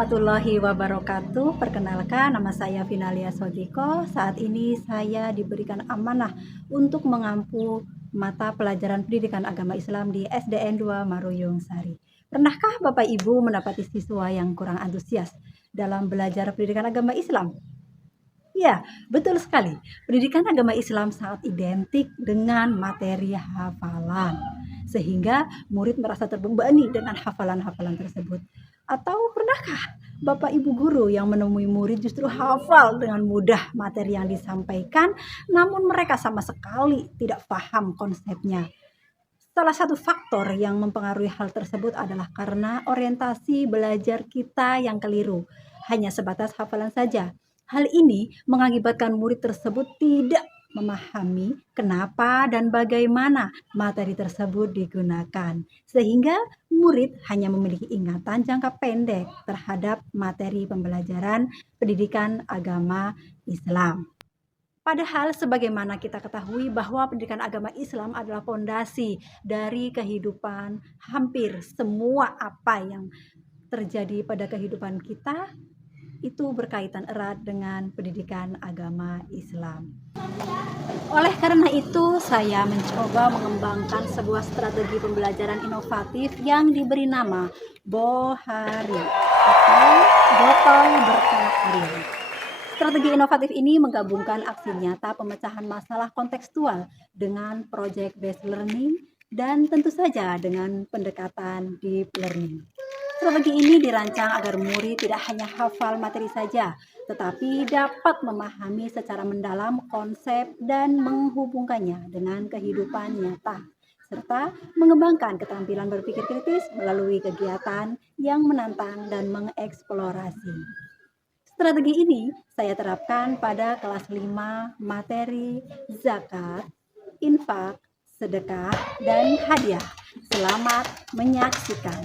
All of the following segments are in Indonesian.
warahmatullahi wabarakatuh. Perkenalkan, nama saya Finalia Sojiko. Saat ini saya diberikan amanah untuk mengampu mata pelajaran pendidikan agama Islam di SDN 2 Maruyung Sari. Pernahkah Bapak Ibu mendapati siswa yang kurang antusias dalam belajar pendidikan agama Islam? Ya, betul sekali. Pendidikan agama Islam sangat identik dengan materi hafalan, sehingga murid merasa terbebani dengan hafalan-hafalan tersebut. Atau pernahkah Bapak Ibu guru yang menemui murid justru hafal dengan mudah materi yang disampaikan, namun mereka sama sekali tidak paham konsepnya? Salah satu faktor yang mempengaruhi hal tersebut adalah karena orientasi belajar kita yang keliru, hanya sebatas hafalan saja. Hal ini mengakibatkan murid tersebut tidak memahami kenapa dan bagaimana materi tersebut digunakan, sehingga murid hanya memiliki ingatan jangka pendek terhadap materi pembelajaran pendidikan agama Islam. Padahal sebagaimana kita ketahui bahwa pendidikan agama Islam adalah fondasi dari kehidupan hampir semua apa yang terjadi pada kehidupan kita itu berkaitan erat dengan pendidikan agama Islam. Oleh karena itu, saya mencoba mengembangkan sebuah strategi pembelajaran inovatif yang diberi nama Bohari atau Botol Berkah Harian. Strategi inovatif ini menggabungkan aksi nyata pemecahan masalah kontekstual dengan project based learning dan tentu saja dengan pendekatan deep learning. Strategi ini dirancang agar murid tidak hanya hafal materi saja, tetapi dapat memahami secara mendalam konsep dan menghubungkannya dengan kehidupan nyata, serta mengembangkan keterampilan berpikir kritis melalui kegiatan yang menantang dan mengeksplorasi. Strategi ini saya terapkan pada kelas 5 materi zakat, infak, sedekah, dan hadiah. Selamat menyaksikan.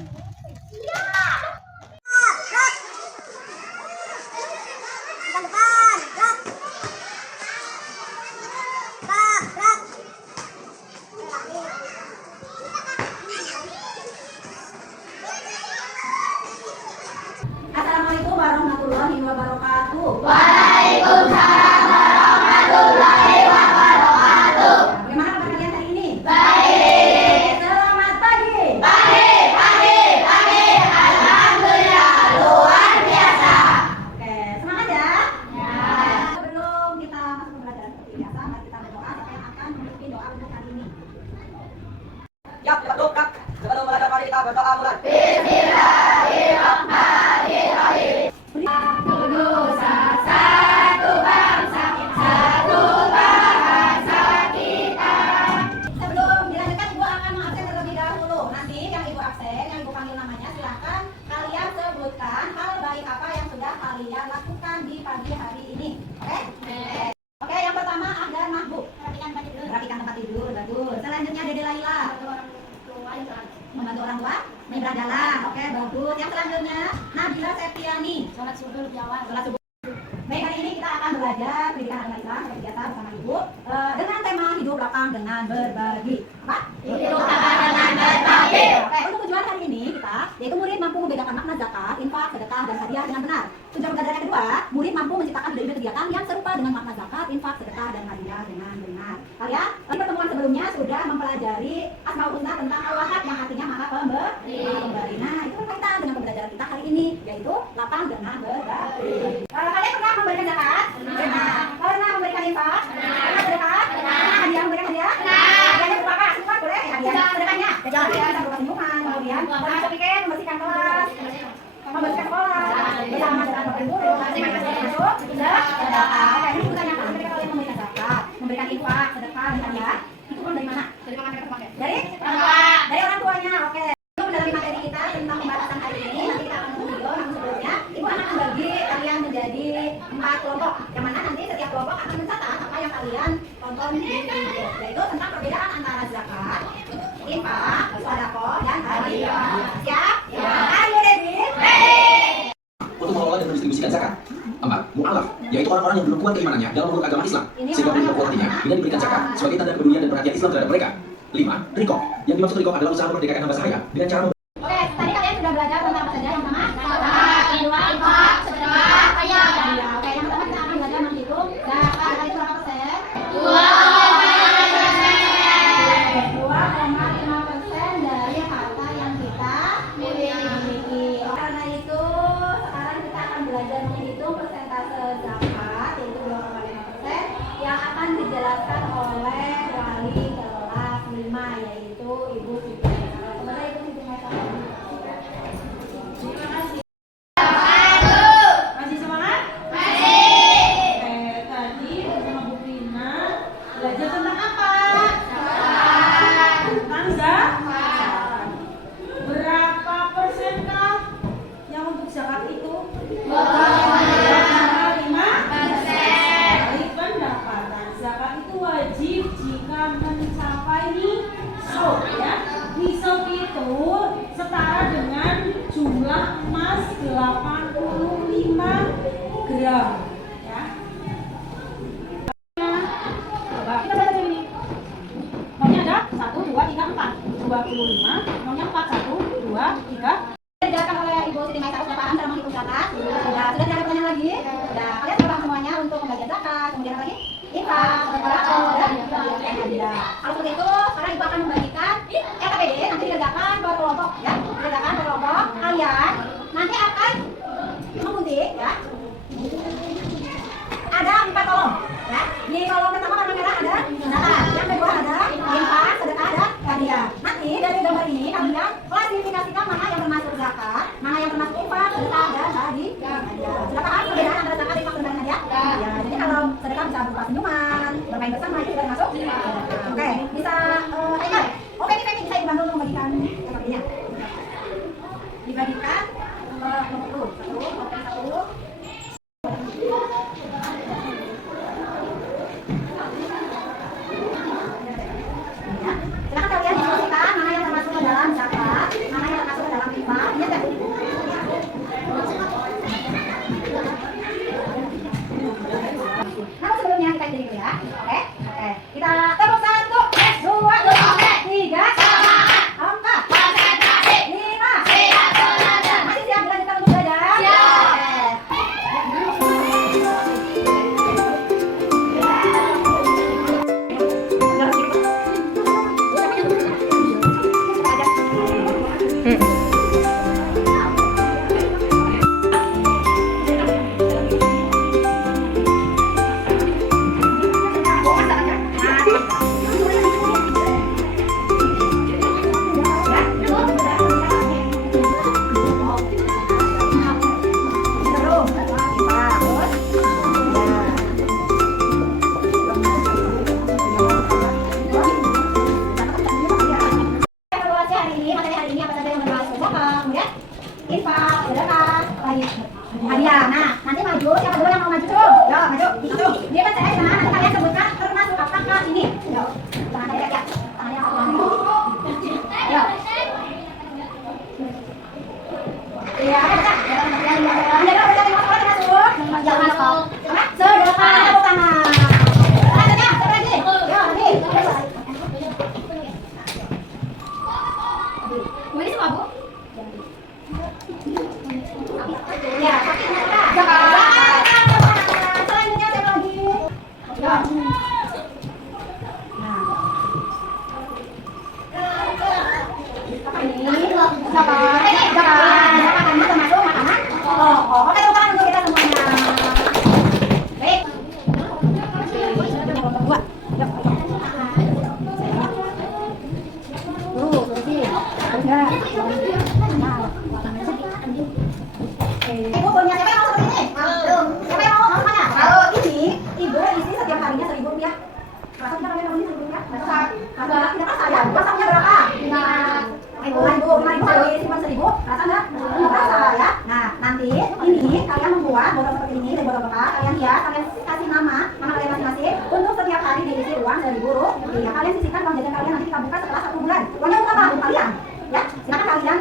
Assalamualaikum warahmatullahi wabarakatuh. Waalaikumsalam warahmatullahi wabarakatuh. Bagaimana kabar kalian hari ini? Baik. Selamat pagi. Pagi. Alhamdulillah luar biasa. Oke, semangat ya. Ya. Sebelum kita masuk ke pelajaran seperti biasa, mari kita berdoa. Siapa yang akan memimpin doa untuk hari ini? Ya, kita berdoa. Sebelum belajar mari kita berdoa mulai. Bismillahirrahmanirrahim. Nusa satu bangsa, satu bahasa kita. Sebelum dilanjutkan, Ibu akan mengabsen terlebih dahulu. Nanti yang Ibu absen, yang Ibu panggil namanya, silakan kalian sebutkan hal baik apa yang sudah kalian lakukan di pagi hari ini. Oke? Oke, yang pertama ada Mahbub. Perhatikan tempat tidur, bagus. Selanjutnya Dede Laila. Membantu orang tua, berjalan. Oke, bagus. Yang selanjutnya Nabila Septiani. Sholat subuh di awal. Sholat subuh. Baik, hari ini kita akan belajar pendidikan agama Islam seperti biasa bersama Ibu dengan tema hidup lapang dengan berbagi. Apa? Hidup lapang dengan berbagi. Oke, untuk tujuan hari ini kita yaitu murid mampu membedakan makna zakat, infak, sedekah, dan hadiah dengan benar. Tujuan pembelajaran yang kedua, murid mampu menciptakan ide-ide kegiatan yang serupa dengan makna zakat, infak, sedekah, dan hadiah dengan benar. Kalian di pertemuan sebelumnya sudah mempelajari Asmaul Husna tentang Al-Wahhab yang artinya Maha Pemberi. Nah, itu berkaitan dengan pembelajaran kita hari ini, yaitu lapang dengan berbagi. Kalian pernah memberikan zakat? Pernah. Pernah memberikan infak? Pernah sedekah? Pernah. Hadiah memberikan hadiah? Hadiahnya berupa apa? Semua boleh? Hadiah sedekahnya? Hadiah berupa senyuman, kemudian membersihkan, membersihkan kelas, membersihkan sekolah, bersama dengan bapak guru, masuk sedekah. Oke, ini ditanyakan ketika kalian memberikan zakat, memberikan infak, sedekah, dan hadiah, itu uang dari mana? Dari mana mereka pakai? Dari orang tuanya. Oke. Sebelum mendalami materi kita tentang pembahasan hari ini, nanti kita akan nonton video. Namun sebelumnya, Ibu akan membagi kalian menjadi 4 kelompok, yang mana nanti setiap kelompok akan mencatat apa yang kalian tonton di video, yaitu tentang perbedaan antara zakat, infak, sedekah, dan hadiah. Siap? Ya. Are you ready? Untuk mengelola dan mendistribusikan zakat. 4. Mu'alaf, yaitu orang-orang yang belum kuat keimanannya dalam memeluk agama Islam, sehingga perlu berkuat hatinya dengan diberikan zakat sebagai tanda kepedulian dan perhatian Islam terhadap mereka. 5. Rikoh, yang dimaksud rikoh adalah usaha memerdekakan hamba sahaya dengan cara Oke, tadi kalian sudah belajar tentang apa saja? Yang pertama, zakat, infak, belajar menghitung persentase zakat yaitu 2,5% yang akan dijelaskan oleh wali kelas 5 yaitu Ibu Siti. Kepada Ibu Siti Terima kasih. Masih semangat? Tadi bersama Bu Rina belajar tentang apa? Tentang zakat. Berapa persenkah yang untuk zakat itu? 2,5%. Baik, pendapatan zakat itu wajib jika mencapai nisab, ya. Nisab itu setara dengan jumlah emas 85 gram, ya. Coba kita baca ini. Maunya ada 1, 2, 3, 4. 25. Maunya 4, 1, 2, 3. Dijelaskan oleh Ibu Siti Maisa sudah paham dalam menghitung zakat. Sudah tidak ada pertanyaan lagi. Sudah kalian sudah paham semuanya untuk pembagian zakat. Kemudian apa lagi? Infak, sedekah, dan hadiah. Kalau seperti itu, sekarang Ibu akan membagikan RKPD nanti dikerjakan per kelompok, ya. Dikerjakan per kelompok. Kalian nanti akan menguntit, ya. Ada 4 kolom, ya. Di kolom pertama warna merah ada zakat, yang kedua ada infak, sedekah, dan hadiah. Nanti dari gambar ini kalian klasifikasikan mana yang termasuk zakat, mana yang termasuk infak, sedekah, dan hadiah. Sudah paham perbedaan antara zakat, infak, dan hadiah? Ya, jadi kalau sedekah bisa berupa senyuman, bermain bersama itu sudah masuk. Oke, bisa Aikal. Oke, ini Femi bisa dibantu untuk membagikan RKPD-nya. Dibagikan kelompok 1, oke 1. Silakan kalian diskusikan mana yang termasuk ke dalam zakat, mana yang termasuk ke dalam infak. Iya kan? Namun sebelumnya kita hitung dulu ya. Oke. Oke. Kita tepuk 1, 2, 3, 4, 5. Masih siap dilanjutkan untuk belajar? Evaluasi hari ini, materi hari ini apa saja yang berbahas zakat, kemudian infak, sedekah, hadiah. Nah, nanti maju, siapa dulu yang mau maju? Yo, maju. Dia baca di sana, nanti kalian sebutkan termasuk apakah ini. Yo, tangan saya ya. Tangannya apa? Yo. Iya, baca. Anda baca terima sekolah termasuk. Yang masuk. Apa? Sedekah, tepuk tangan. Selanjutnya, siapa lagi? Yo, lagi. Ini semua, Bu? Ya, sakit enggak? Zakat. Selanjutnya siapa lagi? Ya. Nah. Apa ini? Zakat. Zakat ini termasuk makanan. Oh, oke, tepuk tangan untuk kita semuanya. Baik. Dua. Enggak. Ibu punya siapa yang mau seperti ini? Siapa yang mau semuanya? Kalau ini ibu isi setiap harinya 1.000 rupiah. Masa kita kalian ini 1.000 rupiah? Masa tidak rasa ya? Masaknya berapa? 5.000 kalau disimpan 1.000, rasa enggak? Enggak rasa ya. Nah, nanti ini kalian membuat botol seperti ini, dari botol bekas, kalian hias, kalian kasih nama kalian masing-masing. Untuk setiap hari diisi uang 1.000 rupiah. Kalian sisihkan uang jajan kalian nanti kita buka setelah 1 bulan. Uangnya untuk apa? Untuk kalian. Ya, silakan kalian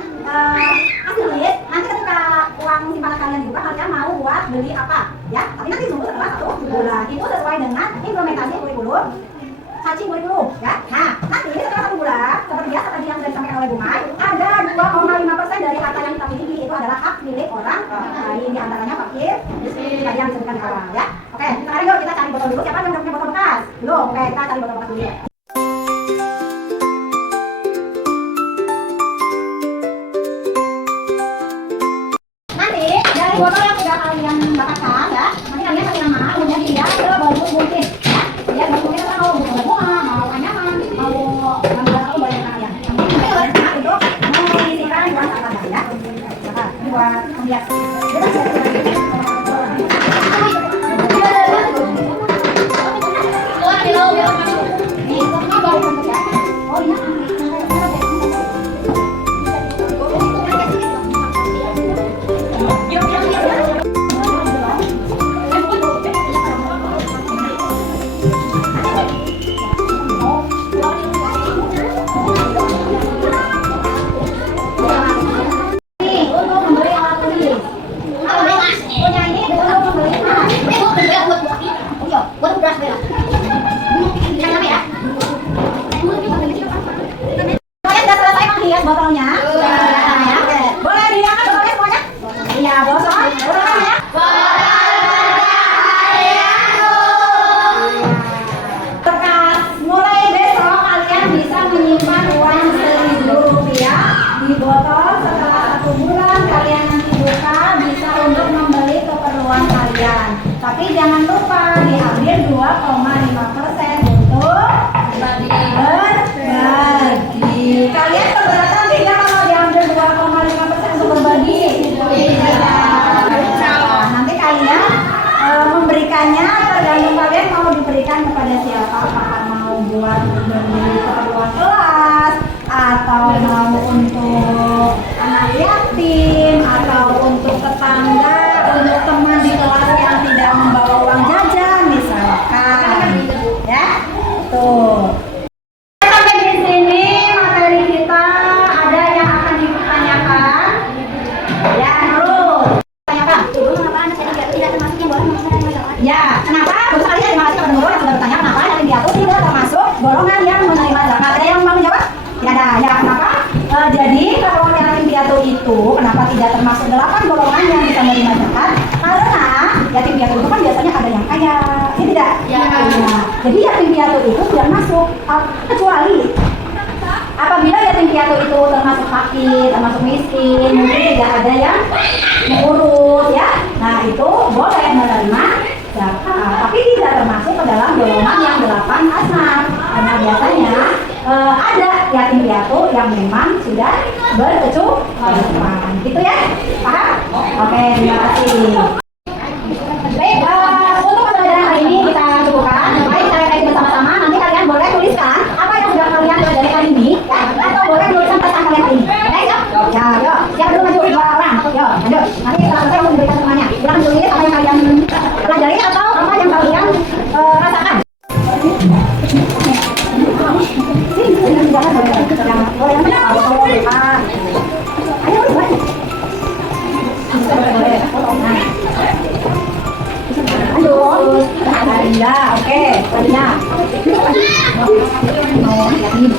kasih list. Nanti ketika uang simpanan kalian dibuka, kalian mau buat beli apa? Ya, tapi nanti tunggu setelah 1 bulan. Itu sesuai dengan implementasi kurikulum cacing kurikulum. Ya, nah nanti setelah 1 bulan, seperti biasa tadi yang sudah disampaikan oleh Bu Mai, ada 2,5% dari harta yang kita miliki itu adalah hak milik orang lain, di antaranya fakir, miskin, tadi yang disebutkan di awal. Ya, oke. Sekarang yuk kita cari botol dulu. Siapa yang udah punya botol bekas? Belum? Oke, kita cari botol bekas dulu. Nanti dari botol yang sudah kalian kalian dapatkan ya, nanti kalian kasih nama, kemudian dilihat ke bentuk mungkin ya. Lihat bentuk mungkin apa, mau bunga, mau anyaman, mau gambar apa boleh kalian. Yang penting itu berguna untuk mengisikan ruang sampah ya. Nah, ini buat melihat. Botolnya, ya. Boleh diangkat botolnya semuanya? Iya, botol. Botolnya. Berkas mulai besok kalian bisa menyimpan uang Rp1.000 di botol. Setelah 1 bulan kalian nanti buka bisa untuk membeli keperluan kalian. Tapi jangan lupa diambil 2,5% untuk berbagi. Kalian keberatan tidak kalau diambil 2,5% untuk berbagi? Nah, nanti kalian memberikannya tergantung kalian mau diberikan kepada siapa. Apakah mau buat membeli keperluan kelas, atau mau untuk anak yatim, atau untuk tetangga, untuk teman di kelas yang tidak membawa uang jajan misalkan, ya. Tuh. Sampai di sini materi kita, ada yang akan ditanyakan? Ya, terus tanyakan. Ya, kenapa? Untuk kalian terima kasih kepada guru yang sudah bertanya kenapa yatim piatu tidak termasuk golongan yang menerima zakat. Ada yang mau menjawab? Tidak ada. Ya, kenapa? Jadi kalau yatim piatu itu kenapa tidak termasuk 8 golongan yang bisa menerima zakat? Karena yatim piatu itu kan biasanya ada yang kaya, ya tidak? Ya. Jadi yatim piatu itu tidak masuk, kecuali apabila yatim piatu itu termasuk fakir, termasuk miskin, mungkin tidak ada yang mengurus ya. Nah itu boleh menerima zakat, tapi tidak termasuk ke dalam golongan yang 8 asnaf. Karena biasanya ada yatim piatu yang memang sudah berkecukupan. Gitu ya? Paham? Oke, terima kasih. Baik, untuk pembelajaran hari ini kita cukupkan. Baik, saya kaji bersama-sama. Nanti kalian boleh tuliskan apa yang sudah kalian pelajari hari ini, ya? Atau boleh tuliskan pesan kalian hari ini. Oke, yuk? Ya, yuk. Siapa dulu maju? 2 orang. Yuk, lanjut. Nanti setelah selesai aku memberikan semuanya. Silakan tulis apa yang kalian pelajari atau apa yang kalian rasakan. Ayo, boleh. Lanjut. Adinda, oke. Adinda. Mau yakin?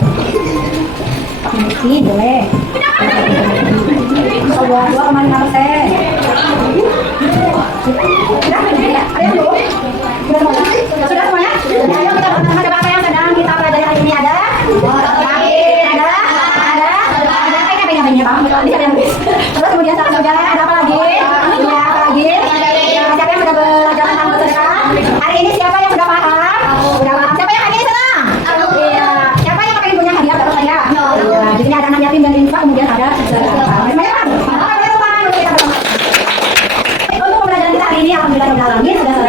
Ini boleh. Dua kemarin apa sih? Sudah, ada yang belum? Sudah semuanya? Ayo kita bersama coba apa yang sedang kita pelajari hari ini ada? Terus kemudian saat saudara ada apa lagi? Ya, apa lagi? Siapa yang sudah belajar tentang bersedekah? Hari ini siapa yang sudah paham? Sudah paham. Siapa yang hari ini senang? Iya. Siapa yang pengen punya hadiah dapat hadiah? Ya, di sini ada anak yatim dan infak, kemudian ada sedekah. Semuanya paham? Untuk pembelajaran kita hari ini alhamdulillah sudah selesai.